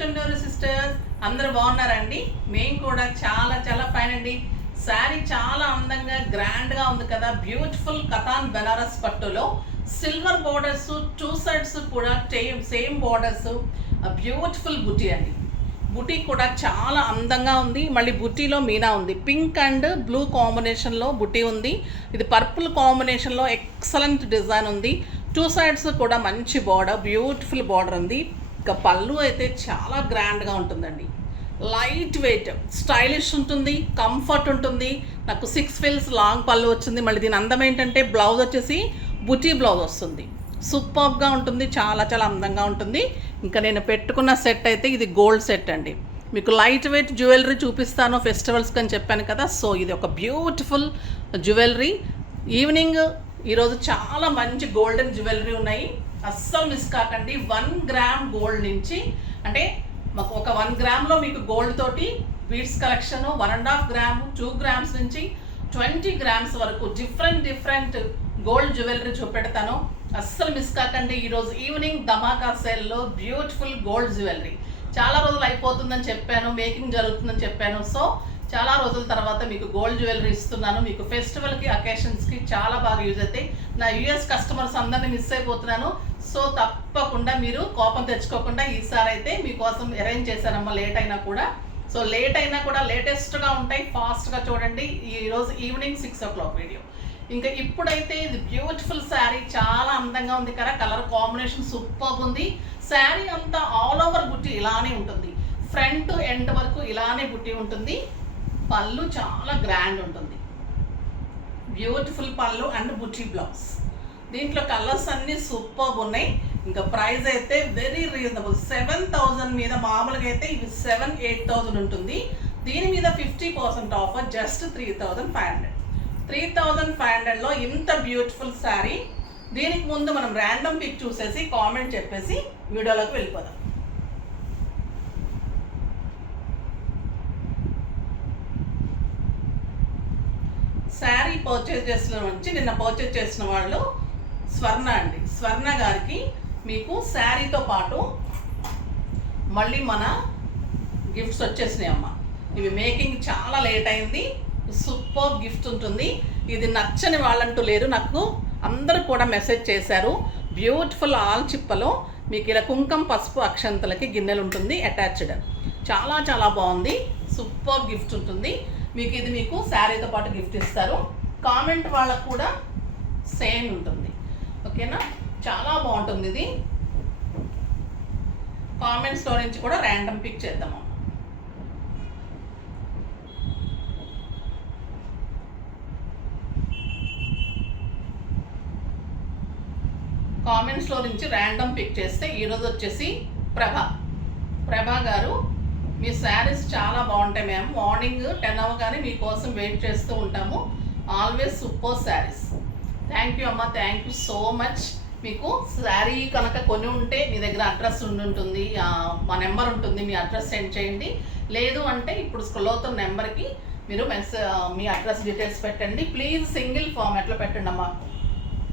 Chunduru sisters అందరూ బాగున్నారండి. మేము కూడా చాలా చాలా ఫైన్ అండి. శారీ చాలా అందంగా గ్రాండ్గా ఉంది కదా. బ్యూటిఫుల్ కథాన్ బెనారస్ పట్టులో సిల్వర్ బోర్డర్స్, టూ సైడ్స్ కూడా సేమ్ బోర్డర్స్, బ్యూటిఫుల్ బుటీ అండి. బుటీ కూడా చాలా అందంగా ఉంది. మళ్ళీ బుటీలో మీనా ఉంది. పింక్ అండ్ బ్లూ కాంబినేషన్లో బుటీ ఉంది. ఇది పర్పుల్ కాంబినేషన్లో ఎక్సలెంట్ డిజైన్ ఉంది. టూ సైడ్స్ కూడా మంచి బార్డర్, బ్యూటిఫుల్ బార్డర్ ఉంది. ఇక పళ్ళు అయితే చాలా గ్రాండ్గా ఉంటుందండి. లైట్ వెయిట్, స్టైలిష్ ఉంటుంది, కంఫర్ట్ ఉంటుంది. నాకు 6 ఫిల్స్ లాంగ్ పళ్ళు వచ్చింది. మళ్ళీ దీని అందం ఏంటంటే బ్లౌజ్ వచ్చేసి బుటీ బ్లౌజ్ వస్తుంది. సూపర్గా ఉంటుంది, చాలా చాలా అందంగా ఉంటుంది. ఇంకా నేను పెట్టుకున్న సెట్ అయితే ఇది గోల్డ్ సెట్ అండి. మీకు లైట్ వెయిట్ జ్యువెలరీ చూపిస్తాను ఫెస్టివల్స్కి అని చెప్పాను కదా. సో ఇది ఒక బ్యూటిఫుల్ జ్యువెలరీ. ఈవినింగ్ ఈరోజు చాలా మంచి గోల్డెన్ జ్యువెలరీ ఉన్నాయి, అస్సలు మిస్ కాకండి. 1 గ్రామ్ గోల్డ్ నుంచి, అంటే మాకు ఒక 1 గ్రామ్లో మీకు గోల్డ్ తోటి బీడ్స్ కలెక్షన్, 1.5 గ్రామ్, 2 గ్రామ్స్ నుంచి 20 గ్రామ్స్ వరకు డిఫరెంట్ గోల్డ్ జ్యువెలరీ చూపెడతాను, అస్సలు మిస్ కాకండి. ఈరోజు ఈవినింగ్ ధమాకా సేల్లో బ్యూటిఫుల్ గోల్డ్ జ్యువెలరీ. చాలా రోజులు అయిపోతుందని చెప్పాను, మేకింగ్ జరుగుతుందని చెప్పాను. సో చాలా రోజుల తర్వాత మీకు గోల్డ్ జ్యువెలరీ ఇస్తున్నాను. మీకు ఫెస్టివల్కి, అకేషన్స్కి చాలా బాగా యూజ్ అవుతాయి. నా యూఎస్ కస్టమర్స్ అందరినీ మిస్ అయిపోతున్నాను. సో తప్పకుండా మీరు కోపం తెచ్చుకోకుండా ఈసారి అయితే మీకోసం అరేంజ్ చేశానమ్మా. లేట్ అయినా కూడా లేటెస్ట్గా ఉంటాయి. ఫాస్ట్గా చూడండి. ఈరోజు ఈవినింగ్ 6 o'clock వీడియో. ఇంకా ఇప్పుడైతే ఇది బ్యూటిఫుల్ శారీ, చాలా అందంగా ఉంది కదా. కలర్ కాంబినేషన్ సూపర్ ఉంది. శారీ అంతా ఆల్ ఓవర్ బుట్టి ఇలానే ఉంటుంది. ఫ్రంట్ ఎండ్ వరకు ఇలానే బుట్టి ఉంటుంది. పళ్ళు చాలా గ్రాండ్ ఉంటుంది. బ్యూటిఫుల్ పళ్ళు అండ్ బుట్టి బ్లౌజ్. దీంట్లో కలర్స్ అన్నీ సూపర్ ఉన్నాయి. ఇంకా ప్రైస్ అయితే వెరీ రీజనబుల్. 7,000 మీద మామూలుగా అయితే ఇవి 7,000-8,000 ఉంటుంది. దీని మీద 50% ఆఫర్, జస్ట్ 3,500. 3,500లో ఇంత బ్యూటిఫుల్ శారీ. దీనికి ముందు మనం ర్యాండమ్ పిక్ చూసేసి కామెంట్ చెప్పేసి వీడియోలోకి వెళ్ళిపోదాం. శారీ పర్చేజ్ చేసిన నుంచి నిన్న పర్చేజ్ చేసిన వాళ్ళు స్వర్ణ అండి. స్వర్ణ గారికి మీకు శారీతో పాటు మళ్ళీ మన గిఫ్ట్స్ వచ్చేసినాయి అమ్మ. ఇవి మేకింగ్ చాలా లేట్ అయింది. సూపర్ గిఫ్ట్ ఉంటుంది. ఇది నచ్చని వాళ్ళంటూ లేరు. నాకు అందరూ కూడా మెసేజ్ చేశారు. బ్యూటిఫుల్ ఆల్ చిప్పలో మీకు ఇలా కుంకం, పసుపు, అక్షంతలకి గిన్నెలు ఉంటుంది అటాచ్డ్. చాలా చాలా బాగుంది. సూపర్ గిఫ్ట్ ఉంటుంది మీకు. ఇది మీకు శారీతో పాటు గిఫ్ట్ ఇస్తారు. కామెంట్ వాళ్ళకు కూడా సేమ్ ఉంటుంది. ఓకేనా, చాలా బాగుంటుంది ఇది. కామెంట్స్లో నుంచి కూడా ర్యాండమ్ పిక్ చేద్దాము. కామెంట్స్లో నుంచి ర్యాండమ్ పిక్ చేస్తే ఈరోజు వచ్చేసి ప్రభా గారు, మీ శారీస్ చాలా బాగుంటాయి మ్యామ్. మార్నింగ్ 10 అవ్వగానే మీకోసం వెయిట్ చేస్తూ ఉంటాము. Always super saris. Thank you అమ్మ, థ్యాంక్ యూ సో మచ్. మీకు శారీ కనుక కొని ఉంటే మీ దగ్గర అడ్రస్ ఉంటుంది, మా నెంబర్ ఉంటుంది, మీ అడ్రస్ సెండ్ చేయండి. లేదు అంటే ఇప్పుడు స్క్రోల్ అవుతున్న నెంబర్కి మీరు మీ అడ్రస్ డీటెయిల్స్ పెట్టండి. ప్లీజ్ సింగిల్ ఫార్మాట్లో పెట్టండి అమ్మ.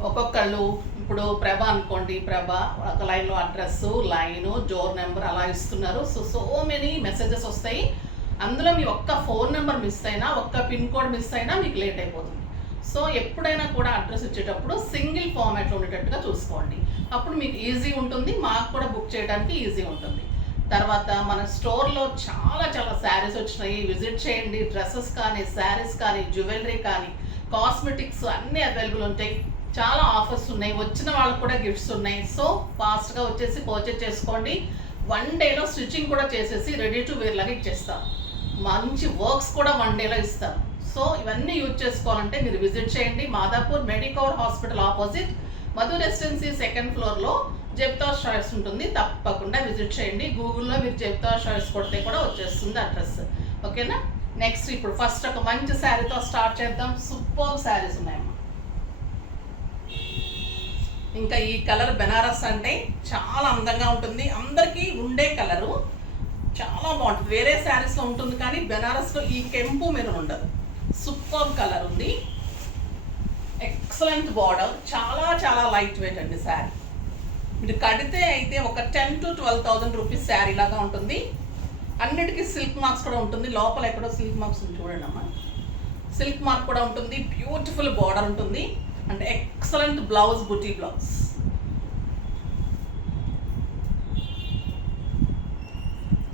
ఒక్కొక్కళ్ళు ఇప్పుడు ప్రభ అనుకోండి, ప్రభ ఒక లైన్లో అడ్రస్, లైను, డోర్ నెంబర్ అలా ఇస్తున్నారు. సో మెనీ మెసేజెస్ వస్తాయి. అందులో మీ ఒక్క ఫోన్ నెంబర్ మిస్ అయినా, ఒక్క పిన్ కోడ్ మిస్ అయినా మీకు లేట్ అయిపోతుంది. సో ఎప్పుడైనా కూడా అడ్రస్ ఇచ్చేటప్పుడు సింగిల్ ఫార్మాట్లో ఉండేటట్టుగా చూసుకోండి. అప్పుడు మీకు ఈజీ ఉంటుంది, మాకు కూడా బుక్ చేయడానికి ఈజీ ఉంటుంది. తర్వాత మన స్టోర్లో చాలా చాలా శారీస్ వచ్చినాయి, విజిట్ చేయండి. డ్రెస్సెస్ కానీ, శారీస్ కానీ, జ్యువెలరీ కానీ, కాస్మెటిక్స్ అన్నీ అవైలబుల్ ఉంటాయి. చాలా ఆఫర్స్ ఉన్నాయి. వచ్చిన వాళ్ళకు కూడా గిఫ్ట్స్ ఉన్నాయి. సో ఫాస్ట్గా వచ్చేసి పర్చేజ్ చేసుకోండి. 1 డేలో స్టిచ్చింగ్ కూడా చేసేసి రెడీ టు వేర్ లాగా ఇచ్చేస్తాం. మంచి వర్క్స్ కూడా 1 డేలో ఇస్తాం. సో ఇవన్నీ యూజ్ చేసుకోవాలంటే మీరు విజిట్ చేయండి. Madhapur Medicover hospital opposite Madhu residency 2nd ఫ్లోర్లో జెప్తాస్ చాయిస్ ఉంటుంది. తప్పకుండా విజిట్ చేయండి. గూగుల్లో మీరు జెప్తాస్ చాయిస్ కొడితే కూడా వచ్చేస్తుంది అడ్రస్. ఓకేనా. నెక్స్ట్ ఇప్పుడు ఫస్ట్ ఒక మంచి శారీతో స్టార్ట్ చేద్దాం. సూపర్ శారీస్ ఉన్నాయమ్మా. ఇంకా ఈ కలర్ బెనారస్ అంటే చాలా అందంగా ఉంటుంది. అందరికీ ఉండే కలరు, చాలా బాగుంటుంది. వేరే శారీస్లో ఉంటుంది కానీ బెనారస్లో ఈ కెంపు మెరూన్ ఉండదు. సూపర్ కలర్ ఉంది. ఎక్సలెంట్ బార్డర్, చాలా చాలా లైట్ వెయిట్ అండి శారీ. మీరు కడితే అయితే ఒక 10,000 to 12,000 రూపీస్ శారీ లాగా ఉంటుంది. అన్నిటికీ సిల్క్ మార్క్స్ కూడా ఉంటుంది. లోపల ఎక్కడో సిల్క్ మార్క్స్ ఉంది చూడండి అమ్మా. సిల్క్ మార్క్ కూడా ఉంటుంది. బ్యూటిఫుల్ బార్డర్ ఉంటుంది and excellent blouse, buti blouse.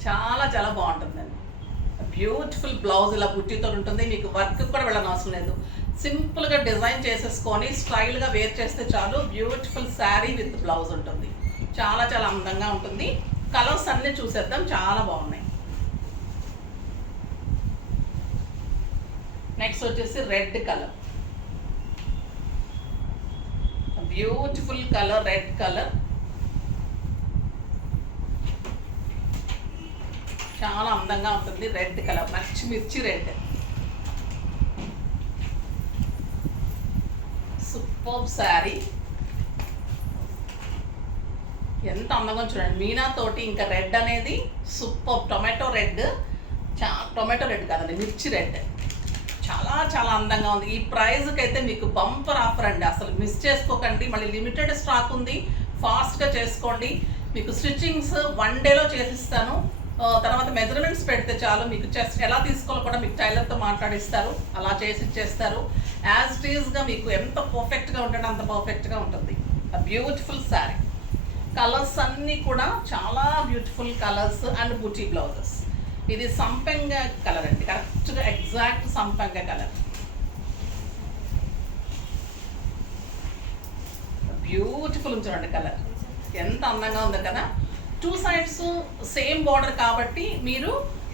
చాలా చాలా బాగుంటుందండి. బ్యూటిఫుల్ బ్లౌజ్ ఇలా బుట్టీతో ఉంటుంది. మీకు వర్క్ కూడా వెళ్ళని అవసరం లేదు. సింపుల్గా డిజైన్ చేసేసుకొని స్టైల్గా వేర్ చేస్తే చాలు. బ్యూటిఫుల్ శారీ విత్ బ్లౌజ్ ఉంటుంది. చాలా చాలా అందంగా ఉంటుంది. కలర్స్ అన్నీ చూసేద్దాం, చాలా బాగున్నాయి. నెక్స్ట్ వచ్చేసి red colour. Beautiful colour, red colour. చాలా అందంగా ఉంటుంది. రెడ్ కలర్, మంచి మిర్చి రెడ్. సూపర్ శారీ. ఎంత అందంగా చూడండి. మీనా తోటి ఇంకా రెడ్ అనేది super. Tomato red, tomato red కాదండి, మిర్చి రెడ్. చాలా చాలా అందంగా ఉంది. ఈ ప్రైస్కి అయితే మీకు బంపర్ ఆఫర్ అండి. అసలు మిస్ చేసుకోకండి. మళ్ళీ లిమిటెడ్ స్టాక్ ఉంది, ఫాస్ట్గా చేసుకోండి. మీకు స్టిచ్చింగ్స్ 1 డేలో చేసిస్తాను. తర్వాత మెజర్మెంట్స్ పెడితే చాలు. మీకు చెస్ట్ ఎలా తీసుకోవాలో కూడా మీకు టైలర్తో మాట్లాడిస్తారు, అలా చేసి ఇచ్చేస్తారు. యాజ్ ఇట్ ఈజ్గా మీకు ఎంత పర్ఫెక్ట్గా ఉంటుందో అంత పర్ఫెక్ట్గా ఉంటుంది. బ్యూటిఫుల్ శారీ. కలర్స్ అన్నీ కూడా చాలా beautiful colours and buti blouses. ఇది సంపెంగ కలర్ అండి, కరెక్ట్గా ఎగ్జాక్ట్ సంపెంగ కలర్. బ్యూటిఫుల్ చూడండి కలర్, ఎంత అందంగా ఉంది కదా. 2 sides సేమ్ బార్డర్ కాబట్టి మీరు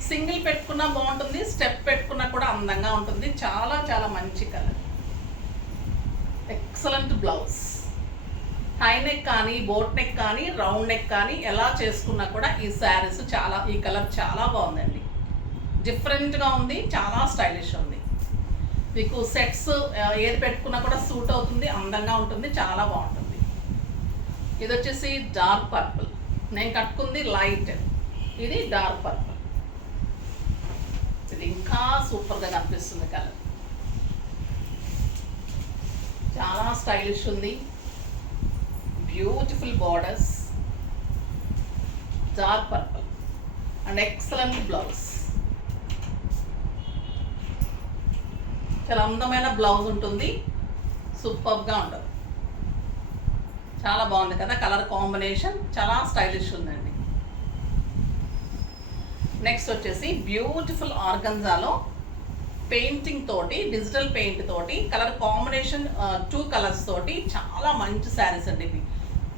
సింగిల్ పెట్టుకున్నా బాగుంటుంది, స్టెప్ పెట్టుకున్నా కూడా అందంగా ఉంటుంది. చాలా చాలా మంచి colour. Excellent blouse. High neck కానీ, బోట్ నెక్ కానీ, రౌండ్ నెక్ కానీ ఎలా చేసుకున్నా కూడా ఈ శారీస్ చాలా, ఈ కలర్ చాలా బాగుందండి. డిఫరెంట్గా ఉంది, చాలా స్టైలిష్ ఉంది. మీకు సెట్స్ ఏది పెట్టుకున్నా కూడా సూట్ అవుతుంది, అందంగా ఉంటుంది, చాలా బాగుంటుంది. ఇది వచ్చేసి డార్క్ పర్పుల్. నేను కట్టుకుంది లైట్, ఇది డార్క్ పర్పుల్. ఇది ఇంకా సూపర్గా కనిపిస్తుంది కలర్. చాలా స్టైలిష్ ఉంది. Beautiful borders, dark purple and excellent blouse. చాలా అందమైన బ్లౌజ్ ఉంటుంది, సూపర్గా ఉంటుంది. చాలా బాగుంది కదా కలర్ కాంబినేషన్, చాలా స్టైలిష్ ఉందండి. నెక్స్ట్ వచ్చేసి బ్యూటిఫుల్ ఆర్గంజాలో పెయింటింగ్ తోటి, డిజిటల్ పెయింట్ తోటి కలర్ కాంబినేషన్, 2 కలర్స్ తోటి చాలా మంచి శారీస్ అండి ఇవి.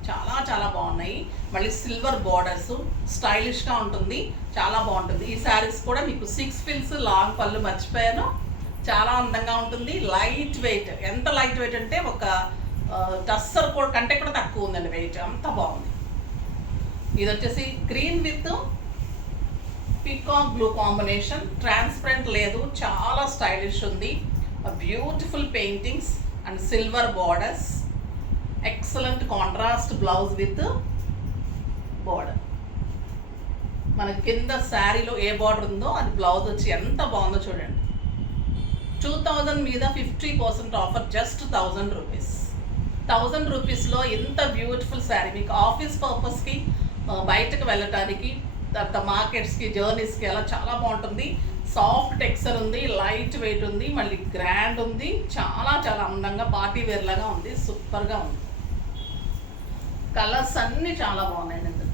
చాలా చాలా బాగున్నాయి. మళ్ళీ సిల్వర్ బార్డర్స్, స్టైలిష్గా ఉంటుంది, చాలా బాగుంటుంది. ఈ శారీస్ కూడా మీకు 6 ఫిల్స్ లాంగ్ పళ్ళు, మర్చిపోయాను. చాలా అందంగా ఉంటుంది. లైట్ వెయిట్, ఎంత లైట్ వెయిట్ అంటే ఒక టస్సర్ కోడ్ కంటే కూడా తక్కువ ఉందండి వెయిట్, అంత బాగుంది. ఇది వచ్చేసి green with peacock blue combination. Transparent లేదు, చాలా స్టైలిష్ ఉంది. Beautiful paintings and silver borders. Excellent contrast blouse with border. మన కింద శారీలో ఏ బార్డర్ ఉందో అది బ్లౌజ్ వచ్చి ఎంత బాగుందో చూడండి. 2000 మీద 50% ఆఫర్, జస్ట్ 1000 రూపీస్. 1000 రూపీస్లో ఇంత బ్యూటిఫుల్ శారీ మీకు ఆఫీస్ పర్పస్కి, బయటకు వెళ్ళటానికి, తర్వాత మార్కెట్స్కి, జర్నీస్కి అలా చాలా బాగుంటుంది. సాఫ్ట్ టెక్స్చర్ ఉంది, లైట్ వెయిట్ ఉంది, మళ్ళీ గ్రాండ్ ఉంది, చాలా చాలా అందంగా పార్టీ వేర్ లాగా ఉంది, సూపర్గా ఉంది. కలర్స్ అన్నీ చాలా బాగున్నాయండి.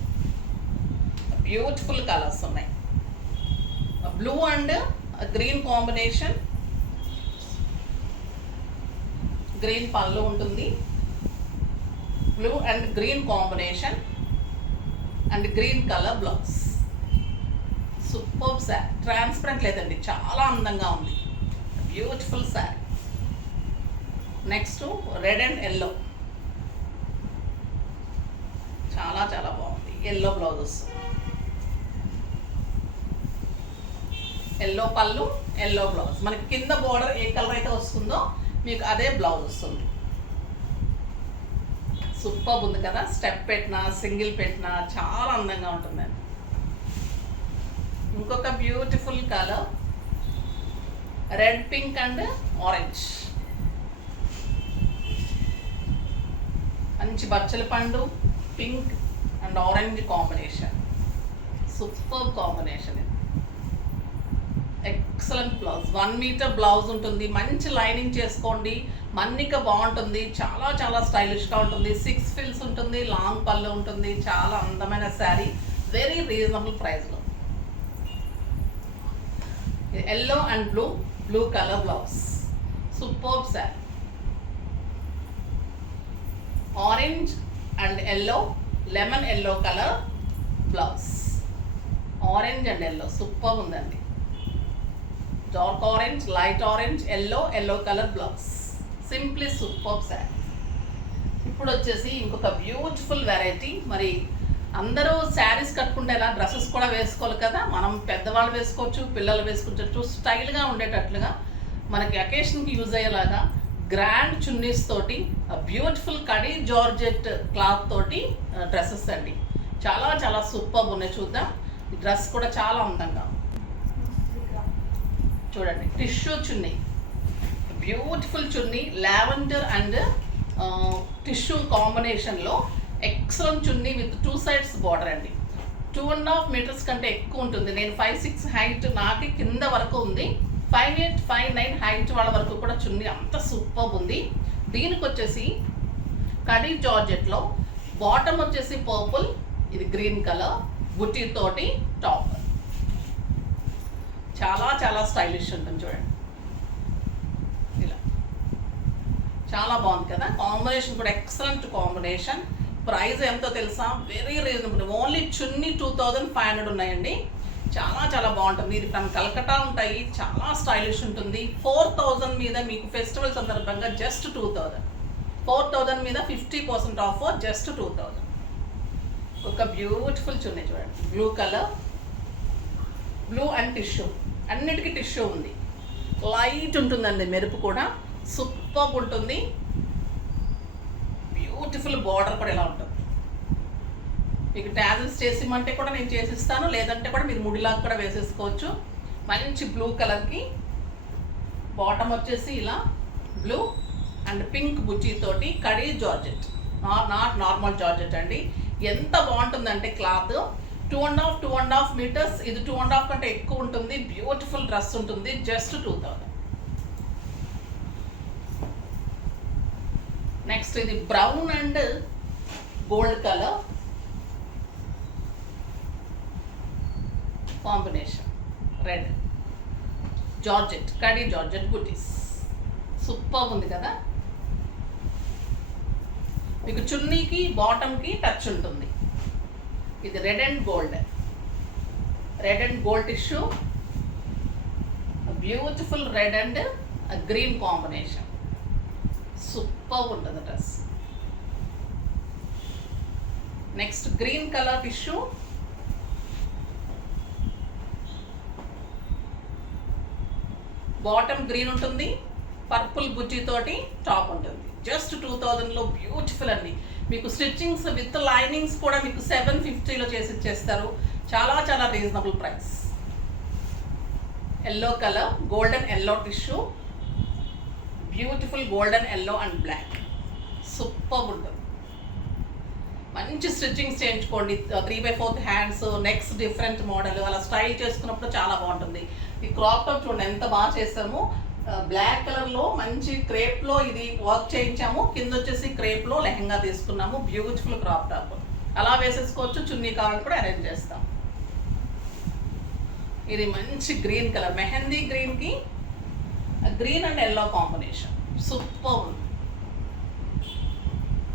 బ్యూటిఫుల్ కలర్స్ ఉన్నాయి. Blue and green combination. Green పళ్ళు ఉంటుంది, blue and green combination and green colour blouse. Super sari. Transparent లేదండి, చాలా అందంగా ఉంది. Beautiful sari. Next red and yellow. చాలా చాలా బాగుంది. ఎల్లో బ్లౌజెస్, ఎల్లో పళ్ళు, ఎల్లో బ్లౌజ్. మనకి కింద బోర్డర్ ఏ కలర్ అయితే వస్తుందో మీకు అదే బ్లౌజ్ వస్తుంది. సూపర్ ఉంది కదా. స్టెప్ పెట్టినా, సింగిల్ పెట్టినా చాలా అందంగా ఉంటుందండి. ఇంకొక beautiful colour red, pink and orange. మంచి బచ్చల పండు, pink and orange combination. Super combination. Excellent blouse, 1 metre blouse ఉంటుంది. మంచి లైనింగ్ చేసుకోండి, మన్నిక బాగుంటుంది, చాలా చాలా స్టైలిష్గా ఉంటుంది. 6 ఫిల్స్ ఉంటుంది, లాంగ్ పళ్ళు ఉంటుంది. చాలా అందమైన శారీ, వెరీ రీజనబుల్ ప్రైస్లో. Yellow and blue colour blouse, super sari. Orange and yellow, lemon yellow colour blouse. Orange and yellow super ఉందండి. Dark orange, light orange, yellow colour blouse. Simply super sari. ఇప్పుడు వచ్చేసి ఇంకొక బ్యూటిఫుల్ వెరైటీ. మరి అందరూ శారీస్ కట్టుకుంటే ఎలా, డ్రెస్సెస్ కూడా వేసుకోవాలి కదా. మనం పెద్దవాళ్ళు వేసుకోవచ్చు, పిల్లలు వేసుకోవచ్చు. స్టైల్గా ఉండేటట్లుగా మనకి అకేషన్కి యూజ్ అయ్యేలాగా గ్రాండ్ చున్నీస్ తోటి బ్యూటిఫుల్ కడీ జార్జెట్ క్లాత్ తోటి డ్రెస్సెస్ అండి. చాలా చాలా సూపర్ ఉన్నాయి. చూద్దాం. ఈ డ్రెస్ కూడా చాలా అందంగా చూడండి. Tissue chunni, beautiful chunni, lavender and tissue కాంబినేషన్లో excellent chunni with 2 sides border అండి. 2.5 మీటర్స్ కంటే ఎక్కువ ఉంటుంది. నేను 5'6" హైట్, నాకు కింద వరకు ఉంది. 5'8", 5'9" హైట్ వాళ్ళ వరకు కూడా చున్నీ అంత సూపర్ ఉంది. దీనికి వచ్చేసి కడీ జార్జెట్లో బాటమ్ వచ్చేసి పర్పుల్, ఇది గ్రీన్ కలర్, బుటీ తోటి టాప్. చాలా చాలా స్టైలిష్ ఉంటుంది చూడండి. ఇలా చాలా బాగుంది కదా. కాంబినేషన్ కూడా ఎక్సలెంట్ కాంబినేషన్. ప్రైస్ ఎంతో తెలుసా? Very reasonable. ఓన్లీ చున్నీ 2500 ఉన్నాయండి. చాలా చాలా బాగుంటుంది. ఇది ఫ్రమ్ కలకటా ఉంటాయి. చాలా స్టైలిష్ ఉంటుంది. 4000 మీద మీకు ఫెస్టివల్ సందర్భంగా జస్ట్ 2000. 4000 మీద 50% ఆఫర్, జస్ట్ 2000. ఒక బ్యూటిఫుల్ చున్నీ చూడండి. Blue colour, blue and tissue, అన్నిటికీ టిష్యూ ఉంది. లైట్ ఉంటుందండి, మెరుపు కూడా సూపర్ ఉంటుంది. బ్యూటిఫుల్ బార్డర్ కూడా ఇలా ఉంటుంది. మీకు టాజిల్స్ చేసిమంటే కూడా నేను చేసిస్తాను, లేదంటే కూడా మీరు ముడిలాగా కూడా వేసేసుకోవచ్చు. మంచి బ్లూ కలర్కి బాటమ్ వచ్చేసి ఇలా బ్లూ అండ్ పింక్ బుజ్జీతోటి కడీ జార్జెట్, నాట్ నార్మల్ జార్జెట్ అండి. ఎంత బాగుంటుందంటే క్లాత్ 2.5 మీటర్స్, ఇది 2.5 కంటే ఎక్కువ ఉంటుంది. బ్యూటిఫుల్ డ్రెస్ ఉంటుంది, జస్ట్ 2000. నెక్స్ట్ ఇది brown and gold colour combination, red georgette, కడీ జార్జెట్ బుటీస్. సూపర్ ఉంది కదా. మీకు చున్నీకి బాటమ్కి టచ్ ఉంటుంది. ఇది red and gold tissue, beautiful red and green combination. Super ఉంటుంది dress. Next green colour tissue, bottom green ఉంటుంది, పర్పుల్ బుజ్జితోటి టాప్ ఉంటుంది. జస్ట్ 2000లో బ్యూటిఫుల్ అండి. మీకు స్టిచ్చింగ్స్ విత్ లైనింగ్స్ కూడా మీకు 750లో చేసి ఇచ్చేస్తారు. చాలా చాలా reasonable price. Yellow colour, golden yellow tissue, beautiful golden yellow and black. Super ఉంటుంది. మంచి స్టిచ్చింగ్స్ చేయించుకోండి. 3/4 హ్యాండ్స్, నెక్స్ట్ డిఫరెంట్ మోడల్, అలా స్టైల్ చేసుకున్నప్పుడు చాలా బాగుంటుంది. ఈ క్రాప్ టాప్ చూడండి ఎంత బాగా చేస్తాము. బ్లాక్ కలర్లో మంచి క్రేప్లో ఇది వర్క్ చేయించాము. కింద వచ్చేసి క్రేప్లో లెహంగా తీసుకున్నాము. బ్యూటిఫుల్ క్రాప్ టాప్, అలా వేసేసుకోవచ్చు. చున్నీ కావాలని కూడా అరేంజ్ చేస్తాం. ఇది మంచి గ్రీన్ కలర్, మెహందీ గ్రీన్కి green and yellow combination. Super ఉంది,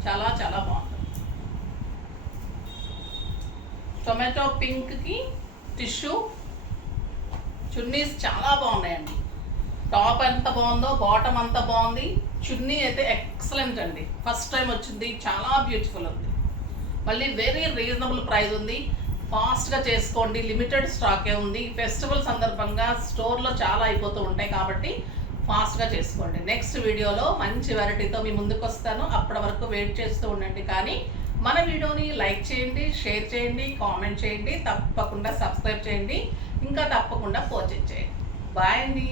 చాలా చాలా బాగుంటుంది. టొమాటో పింక్కి టిష్యూ చున్నీస్ చాలా బాగున్నాయండి. టాప్ ఎంత బాగుందో బాటమ్ అంత బాగుంది. చున్నీ అయితే ఎక్సలెంట్ అండి. ఫస్ట్ టైం వచ్చింది, చాలా బ్యూటిఫుల్ ఉంది. మళ్ళీ వెరీ రీజనబుల్ ప్రైస్ ఉంది. ఫాస్ట్గా చేసుకోండి, లిమిటెడ్ స్టాకే ఉంది. ఫెస్టివల్ సందర్భంగా స్టోర్లో చాలా అయిపోతూ ఉంటాయి కాబట్టి ఫాస్ట్గా చేసుకోండి. నెక్స్ట్ వీడియోలో మంచి వెరైటీతో మీ ముందుకు వస్తాను. అప్పటి వరకు వెయిట్ చేస్తూ ఉండండి. కానీ మన వీడియోని లైక్ చేయండి, షేర్ చేయండి, కామెంట్ చేయండి, తప్పకుండా సబ్స్క్రైబ్ చేయండి, ఇంకా తప్పకుండా పర్చేజ్ చేయండి. బాయ్ అండి.